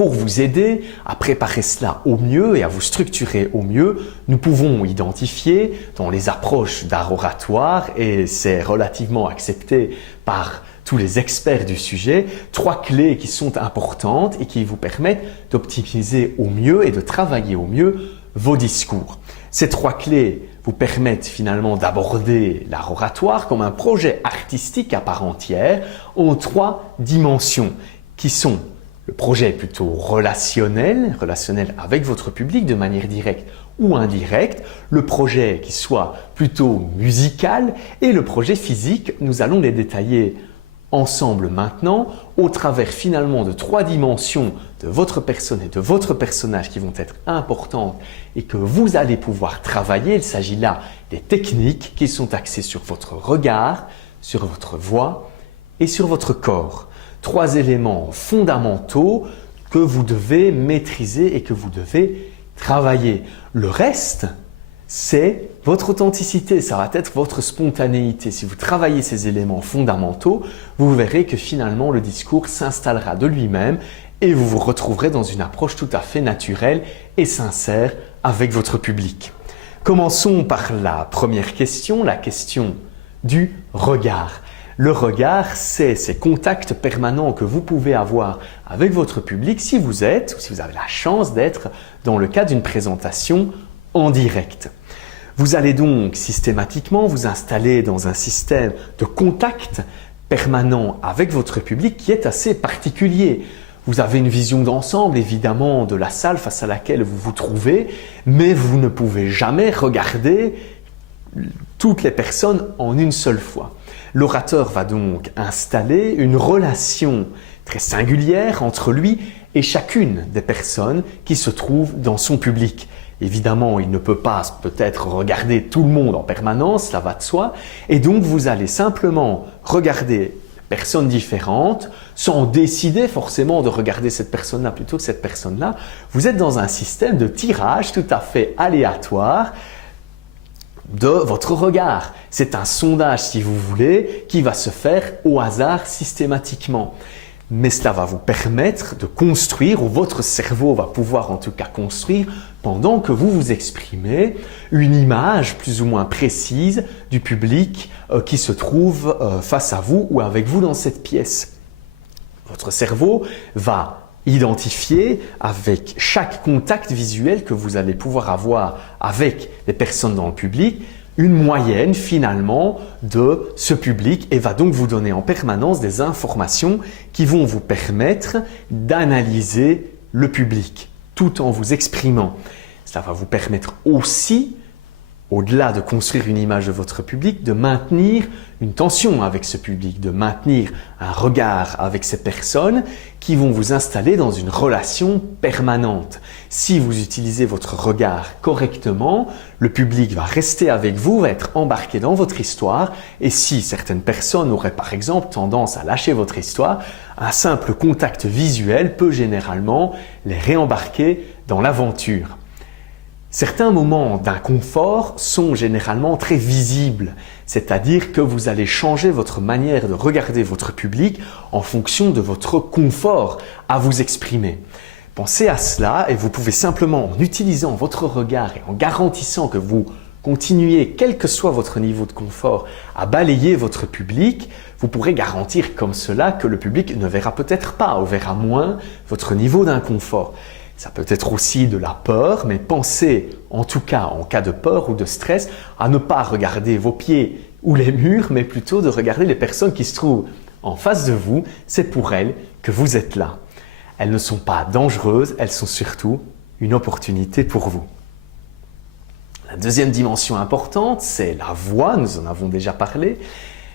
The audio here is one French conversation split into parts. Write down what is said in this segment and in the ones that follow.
Pour vous aider à préparer cela au mieux et à vous structurer au mieux, nous pouvons identifier dans les approches d'art oratoire, et c'est relativement accepté par tous les experts du sujet, 3 clés qui sont importantes et qui vous permettent d'optimiser au mieux et de travailler au mieux vos discours. Ces 3 clés vous permettent finalement d'aborder l'art oratoire comme un projet artistique à part entière en 3 dimensions qui sont le projet plutôt relationnel avec votre public de manière directe ou indirecte, le projet qui soit plutôt musical et le projet physique. Nous allons les détailler ensemble maintenant au travers finalement de 3 dimensions de votre personne et de votre personnage qui vont être importantes et que vous allez pouvoir travailler. Il s'agit là des techniques qui sont axées sur votre regard, sur votre voix et sur votre corps. 3 éléments fondamentaux que vous devez maîtriser et que vous devez travailler. Le reste, c'est votre authenticité, ça va être votre spontanéité. Si vous travaillez ces éléments fondamentaux, vous verrez que finalement le discours s'installera de lui-même et vous vous retrouverez dans une approche tout à fait naturelle et sincère avec votre public. Commençons par la première question, la question du regard. Le regard, c'est ces contacts permanents que vous pouvez avoir avec votre public si vous êtes ou si vous avez la chance d'être dans le cadre d'une présentation en direct. Vous allez donc systématiquement vous installer dans un système de contact permanent avec votre public qui est assez particulier. Vous avez une vision d'ensemble évidemment de la salle face à laquelle vous vous trouvez, mais vous ne pouvez jamais regarder toutes les personnes en une seule fois. L'orateur va donc installer une relation très singulière entre lui et chacune des personnes qui se trouvent dans son public. Évidemment, il ne peut pas peut-être regarder tout le monde en permanence, cela va de soi, et donc vous allez simplement regarder personnes différentes sans décider forcément de regarder cette personne-là plutôt que cette personne-là. Vous êtes dans un système de tirage tout à fait aléatoire de votre regard. C'est un sondage, si vous voulez, qui va se faire au hasard systématiquement. Mais cela va vous permettre de construire, ou votre cerveau va pouvoir en tout cas construire, pendant que vous vous exprimez, une image plus ou moins précise du public qui se trouve face à vous ou avec vous dans cette pièce. Votre cerveau va identifier avec chaque contact visuel que vous allez pouvoir avoir avec les personnes dans le public, une moyenne finalement de ce public et va donc vous donner en permanence des informations qui vont vous permettre d'analyser le public tout en vous exprimant. Cela va vous permettre aussi, au-delà de construire une image de votre public, de maintenir une tension avec ce public, de maintenir un regard avec ces personnes qui vont vous installer dans une relation permanente. Si vous utilisez votre regard correctement, le public va rester avec vous, va être embarqué dans votre histoire et si certaines personnes auraient par exemple tendance à lâcher votre histoire, un simple contact visuel peut généralement les réembarquer dans l'aventure. Certains moments d'inconfort sont généralement très visibles, c'est-à-dire que vous allez changer votre manière de regarder votre public en fonction de votre confort à vous exprimer. Pensez à cela et vous pouvez simplement, en utilisant votre regard et en garantissant que vous continuez, quel que soit votre niveau de confort, à balayer votre public, vous pourrez garantir comme cela que le public ne verra peut-être pas ou verra moins votre niveau d'inconfort. Ça peut être aussi de la peur, mais pensez en tout cas en cas de peur ou de stress à ne pas regarder vos pieds ou les murs, mais plutôt de regarder les personnes qui se trouvent en face de vous. C'est pour elles que vous êtes là. Elles ne sont pas dangereuses, elles sont surtout une opportunité pour vous. La deuxième dimension importante, c'est la voix, nous en avons déjà parlé.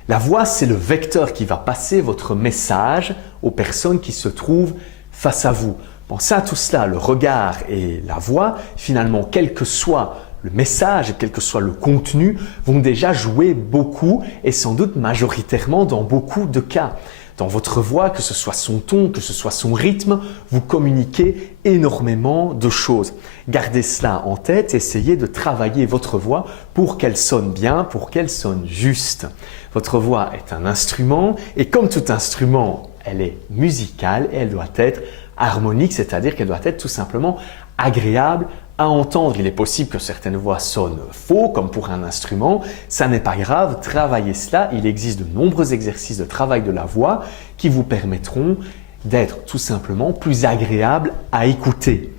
La voix, c'est le vecteur qui va passer votre message aux personnes qui se trouvent face à vous. Pensez à tout cela, le regard et la voix, finalement, quel que soit le message, quel que soit le contenu, vont déjà jouer beaucoup et sans doute majoritairement dans beaucoup de cas. Dans votre voix, que ce soit son ton, que ce soit son rythme, vous communiquez énormément de choses. Gardez cela en tête, essayez de travailler votre voix pour qu'elle sonne bien, pour qu'elle sonne juste. Votre voix est un instrument et comme tout instrument, elle est musicale et elle doit être harmonique, c'est-à-dire qu'elle doit être tout simplement agréable à entendre. Il est possible que certaines voix sonnent faux, comme pour un instrument. Ça n'est pas grave, travaillez cela. Il existe de nombreux exercices de travail de la voix qui vous permettront d'être tout simplement plus agréable à écouter.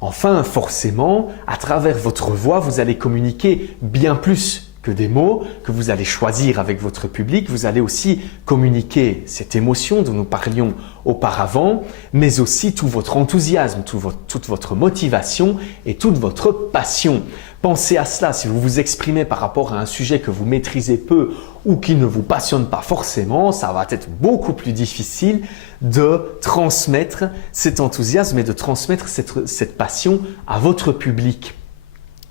Enfin, forcément, à travers votre voix, vous allez communiquer bien plus que des mots que vous allez choisir avec votre public. Vous allez aussi communiquer cette émotion dont nous parlions auparavant, mais aussi tout votre enthousiasme, toute votre motivation et toute votre passion. Pensez à cela, si vous vous exprimez par rapport à un sujet que vous maîtrisez peu ou qui ne vous passionne pas forcément, ça va être beaucoup plus difficile de transmettre cet enthousiasme et de transmettre cette passion à votre public.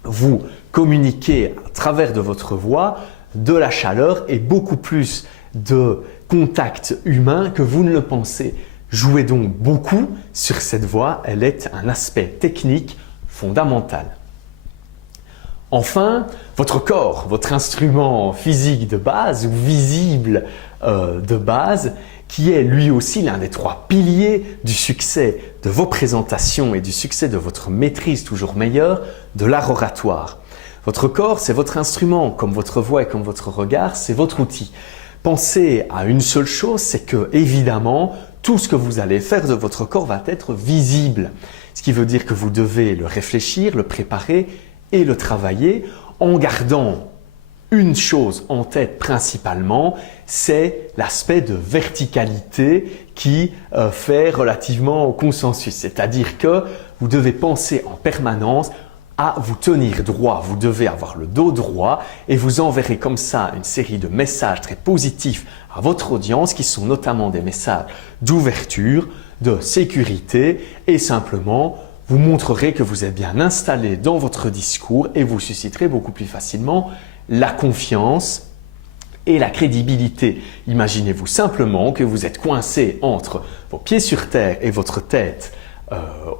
Vous communiquez à travers de votre voix de la chaleur et beaucoup plus de contact humain que vous ne le pensez. Jouez donc beaucoup sur cette voix, elle est un aspect technique fondamental. Enfin, votre corps, votre instrument physique de base ou visible de base, qui est lui aussi l'un des 3 piliers du succès de vos présentations et du succès de votre maîtrise toujours meilleure de l'art oratoire. Votre corps, c'est votre instrument, comme votre voix et comme votre regard, c'est votre outil. Pensez à une seule chose, c'est que évidemment, tout ce que vous allez faire de votre corps va être visible. Ce qui veut dire que vous devez le réfléchir, le préparer et le travailler en gardant une chose en tête principalement, c'est l'aspect de verticalité qui fait relativement au consensus. C'est-à-dire que vous devez penser en permanence à vous tenir droit. Vous devez avoir le dos droit et vous enverrez comme ça une série de messages très positifs à votre audience qui sont notamment des messages d'ouverture, de sécurité et simplement vous montrerez que vous êtes bien installé dans votre discours et vous susciterez beaucoup plus facilement la confiance et la crédibilité. Imaginez-vous simplement que vous êtes coincé entre vos pieds sur terre et votre tête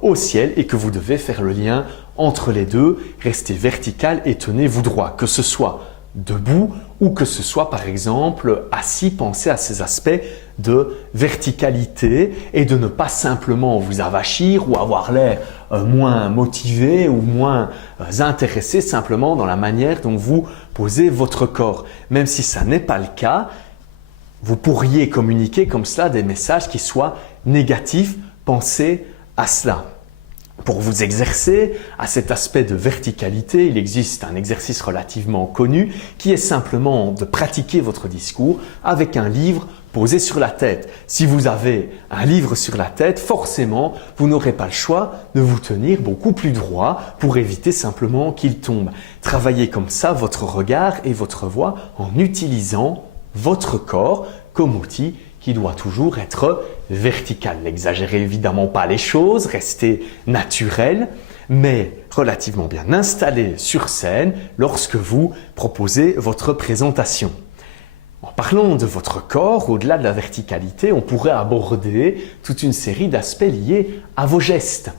au ciel et que vous devez faire le lien entre les deux, restez vertical et tenez-vous droit, que ce soit debout ou que ce soit par exemple assis. Pensez à ces aspects de verticalité et de ne pas simplement vous avachir ou avoir l'air moins motivé ou moins intéressé simplement dans la manière dont vous posez votre corps. Même si ça n'est pas le cas, vous pourriez communiquer comme cela des messages qui soient négatifs. Pensez à cela. Pour vous exercer à cet aspect de verticalité, il existe un exercice relativement connu qui est simplement de pratiquer votre discours avec un livre posé sur la tête. Si vous avez un livre sur la tête, forcément, vous n'aurez pas le choix de vous tenir beaucoup plus droit pour éviter simplement qu'il tombe. Travaillez comme ça votre regard et votre voix en utilisant votre corps comme outil qui doit toujours être vertical. N'exagérez évidemment pas les choses, restez naturel, mais relativement bien installé sur scène lorsque vous proposez votre présentation. En parlant de votre corps, au-delà de la verticalité, on pourrait aborder toute une série d'aspects liés à vos gestes.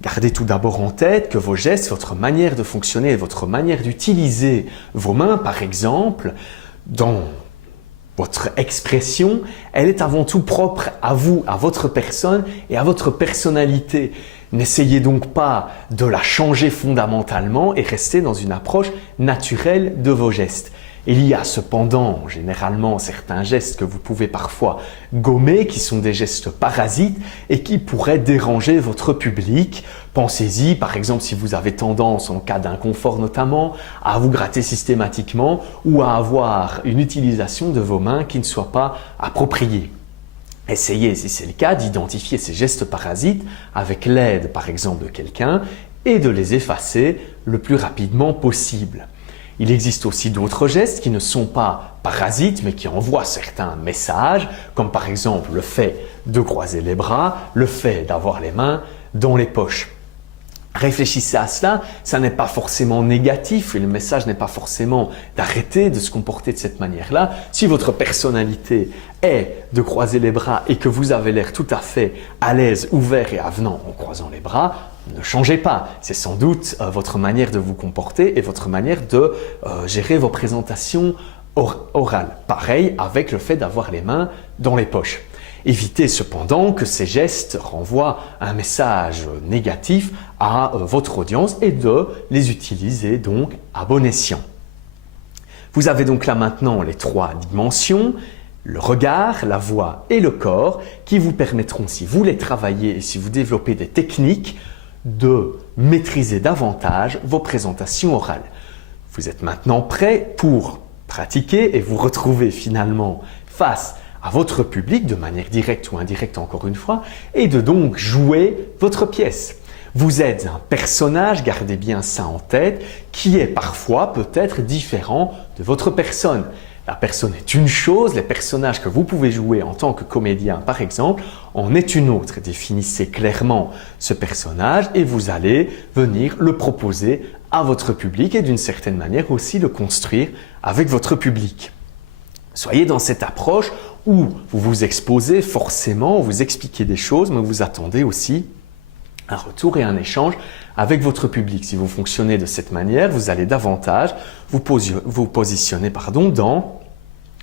Gardez tout d'abord en tête que vos gestes, votre manière de fonctionner, votre manière d'utiliser vos mains par exemple, dans votre expression, elle est avant tout propre à vous, à votre personne et à votre personnalité. N'essayez donc pas de la changer fondamentalement et restez dans une approche naturelle de vos gestes. Il y a cependant généralement certains gestes que vous pouvez parfois gommer, qui sont des gestes parasites et qui pourraient déranger votre public. Pensez-y, par exemple, si vous avez tendance, en cas d'inconfort notamment, à vous gratter systématiquement ou à avoir une utilisation de vos mains qui ne soit pas appropriée. Essayez, si c'est le cas, d'identifier ces gestes parasites avec l'aide, par exemple, de quelqu'un et de les effacer le plus rapidement possible. Il existe aussi d'autres gestes qui ne sont pas parasites mais qui envoient certains messages, comme par exemple le fait de croiser les bras, le fait d'avoir les mains dans les poches. Réfléchissez à cela, ça n'est pas forcément négatif et le message n'est pas forcément d'arrêter de se comporter de cette manière-là. Si votre personnalité est de croiser les bras et que vous avez l'air tout à fait à l'aise, ouvert et avenant en croisant les bras, ne changez pas. C'est sans doute votre manière de vous comporter et votre manière de gérer vos présentations orales. Pareil avec le fait d'avoir les mains dans les poches. Évitez cependant que ces gestes renvoient un message négatif à votre audience et de les utiliser donc à bon escient. Vous avez donc là maintenant les 3 dimensions, le regard, la voix et le corps, qui vous permettront, si vous les travaillez et si vous développez des techniques, de maîtriser davantage vos présentations orales. Vous êtes maintenant prêt pour pratiquer et vous retrouver finalement face à votre public de manière directe ou indirecte encore une fois et de donc jouer votre pièce. Vous êtes un personnage, gardez bien ça en tête, qui est parfois peut-être différent de votre personne. La personne est une chose, les personnages que vous pouvez jouer en tant que comédien par exemple en est une autre. Définissez clairement ce personnage et vous allez venir le proposer à votre public et d'une certaine manière aussi le construire avec votre public. Soyez dans cette approche où vous vous exposez forcément, vous expliquez des choses, mais vous attendez aussi un retour et un échange avec votre public. Si vous fonctionnez de cette manière, vous allez davantage vous positionner dans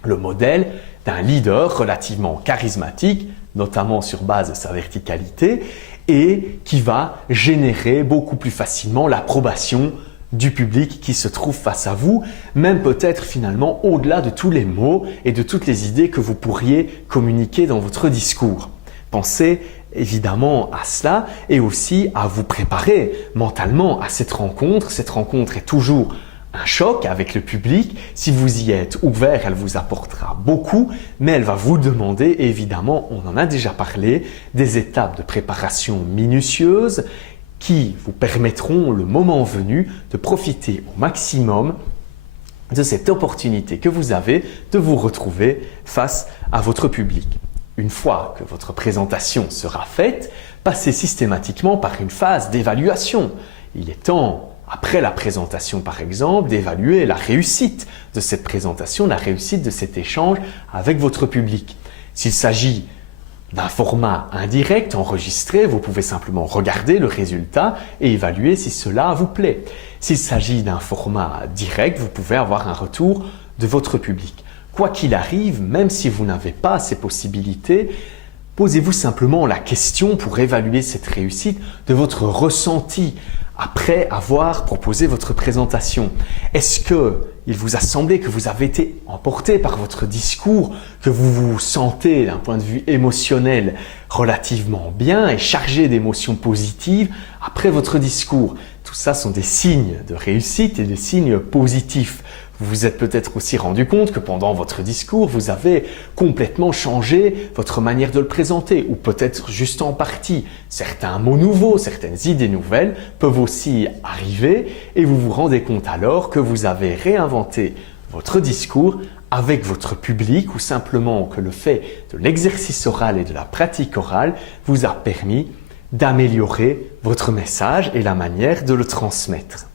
le modèle d'un leader relativement charismatique, notamment sur base de sa verticalité, et qui va générer beaucoup plus facilement l'approbation du public qui se trouve face à vous, même peut-être finalement au-delà de tous les mots et de toutes les idées que vous pourriez communiquer dans votre discours. Pensez évidemment à cela et aussi à vous préparer mentalement à cette rencontre. Cette rencontre est toujours un choc avec le public. Si vous y êtes ouvert, elle vous apportera beaucoup, mais elle va vous demander, évidemment, on en a déjà parlé, des étapes de préparation minutieuses qui vous permettront, le moment venu, de profiter au maximum de cette opportunité que vous avez de vous retrouver face à votre public. Une fois que votre présentation sera faite, passez systématiquement par une phase d'évaluation. Il est temps, après la présentation par exemple, d'évaluer la réussite de cette présentation, la réussite de cet échange avec votre public. S'il s'agit d'un format indirect enregistré, vous pouvez simplement regarder le résultat et évaluer si cela vous plaît. S'il s'agit d'un format direct, vous pouvez avoir un retour de votre public. Quoi qu'il arrive, même si vous n'avez pas ces possibilités, posez-vous simplement la question pour évaluer cette réussite de votre ressenti après avoir proposé votre présentation. Est-ce qu'il vous a semblé que vous avez été emporté par votre discours, que vous vous sentez d'un point de vue émotionnel relativement bien et chargé d'émotions positives après votre discours? Tout ça sont des signes de réussite et des signes positifs. Vous vous êtes peut-être aussi rendu compte que pendant votre discours, vous avez complètement changé votre manière de le présenter ou peut-être juste en partie. Certains mots nouveaux, certaines idées nouvelles peuvent aussi arriver et vous vous rendez compte alors que vous avez réinventé votre discours avec votre public ou simplement que le fait de l'exercice oral et de la pratique orale vous a permis d'améliorer votre message et la manière de le transmettre.